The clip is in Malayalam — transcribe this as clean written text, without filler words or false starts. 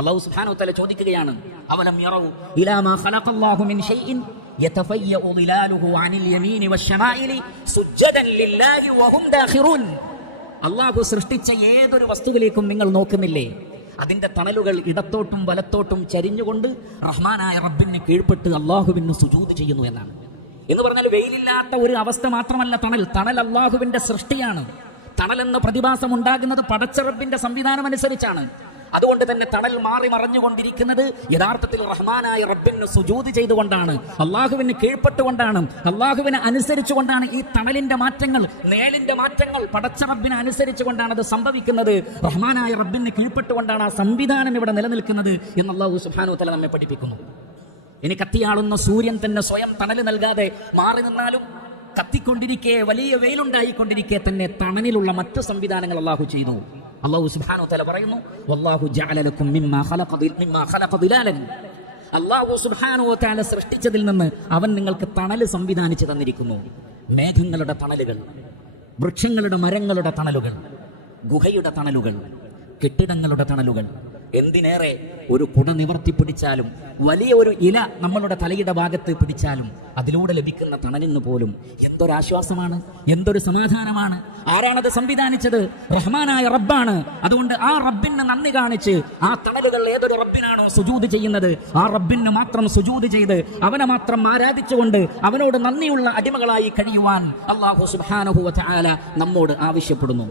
അല്ലാഹു സുബ്ഹാനഹു വ തആല ചോദിക്കുകയാണ്, അവലം യറൗ ഇലാ മാ ഖലഖല്ലാഹു മിൻ ഷൈഇൻ യതഫയ്യഉ ളിലാലുഹു അനിൽ യമീനി വശമാഇലി സുജ്ജദൻ ലില്ലാഹി വഹും ദാഖിറൂൻ. അല്ലാഹു സൃഷ്ടിച്ച ഏതൊരു വസ്തുവിലേക്കും നിങ്ങൾ നോക്കുന്നില്ലേ, അതിന്റെ തണലുകൾ ഇടത്തോട്ടും വലത്തോട്ടും ചരിഞ്ഞുകൊണ്ട് റഹ്മാനായ റബ്ബിന് കീഴ്പ്പെട്ട് അല്ലാഹുവിന് സുജൂദ് ചെയ്യുന്നു എന്നാണ്. എന്ന് പറഞ്ഞാൽ വെയിലില്ലാത്ത ഒരു അവസ്ഥ മാത്രമല്ല തണൽ അല്ലാഹുവിന്റെ സൃഷ്ടിയാണ്. തണൽ എന്ന പ്രതിഭാസം ഉണ്ടാകുന്നത് പടച്ച റബ്ബിന്റെ സംവിധാനം അനുസരിച്ചാണ്. അതുകൊണ്ട് തന്നെ തണൽ മാറി മറഞ്ഞുകൊണ്ടിരിക്കുന്നത് യഥാർത്ഥത്തിൽ റഹ്മാനായ റബ്ബിന് സുജൂദ് ചെയ്തുകൊണ്ടാണ്, അള്ളാഹുവിന് കീഴ്പ്പെട്ടുകൊണ്ടാണ്, അള്ളാഹുവിനെ അനുസരിച്ചുകൊണ്ടാണ്. ഈ തണലിന്റെ മാറ്റങ്ങൾ, നേലിന്റെ മാറ്റങ്ങൾ പടച്ച റബ്ബിനെ അനുസരിച്ചുകൊണ്ടാണ് അത് സംഭവിക്കുന്നത്. റഹ്മാനായ റബ്ബിന് കീഴ്പ്പെട്ടുകൊണ്ടാണ് ആ സംവിധാനം ഇവിടെ നിലനിൽക്കുന്നത് എന്ന് അല്ലാഹു സുബ്ഹാനഹു വ തആല നമ്മെ പഠിപ്പിക്കുന്നു. ഇനി കത്തിയാളുന്ന സൂര്യൻ തന്നെ സ്വയം തണൽ നൽകാതെ മാറി നിന്നാലും കത്തിക്കൊണ്ടിരിക്കെ, വലിയ വെയിലുണ്ടായിക്കൊണ്ടിരിക്കെ തന്നെ തണലിലുള്ള മറ്റു സംവിധാനങ്ങൾ അല്ലാഹു ചെയ്തു. അല്ലാഹു സുബ്ഹാനഹു വ തആല പറയുന്നു, വല്ലാഹു ജഅല ലക്കും മിമ്മാ ഖലഖ ദിലാലൻ. അല്ലാഹു സുബ്ഹാനഹു വ തആല സൃഷ്ടിച്ചതിൽ നിന്ന് അവൻ നിങ്ങൾക്ക് തണൽ സംവിധാനിച്ചു തന്നിരിക്കുന്നു. മേഘങ്ങളുടെ തണലുകൾ, വൃക്ഷങ്ങളുടെ മരങ്ങളുടെ തണലുകൾ, ഗുഹയുടെ തണലുകൾ, കെട്ടിടങ്ങളുടെ തണലുകൾ, എന്തിനേറെ ഒരു കുട നിവർത്തി പിടിച്ചാലും വലിയ ഒരു ഇല നമ്മളുടെ തലയുടെ ഭാഗത്ത് പിടിച്ചാലും അതിലൂടെ ലഭിക്കുന്ന തണലിന് പോലും എന്തൊരാശ്വാസമാണ്, എന്തൊരു സമാധാനമാണ്. ആരാണത് സംവിധാനിച്ചത്? റഹ്മാനായ റബ്ബാണ്. അതുകൊണ്ട് ആ റബ്ബിന് നന്ദി കാണിച്ച് ആ തണലുകൾ ഏതൊരു റബ്ബിനാണോ സുജൂദ് ചെയ്യുന്നത് ആ റബ്ബിന് മാത്രം സുജൂദ് ചെയ്ത് അവനെ മാത്രം ആരാധിച്ചുകൊണ്ട് അവനോട് നന്ദിയുള്ള അടിമകളായി കഴിയുവാൻ അല്ലാഹു സുബ്ഹാനഹു വ തആല നമ്മോട് ആവശ്യപ്പെടുന്നു.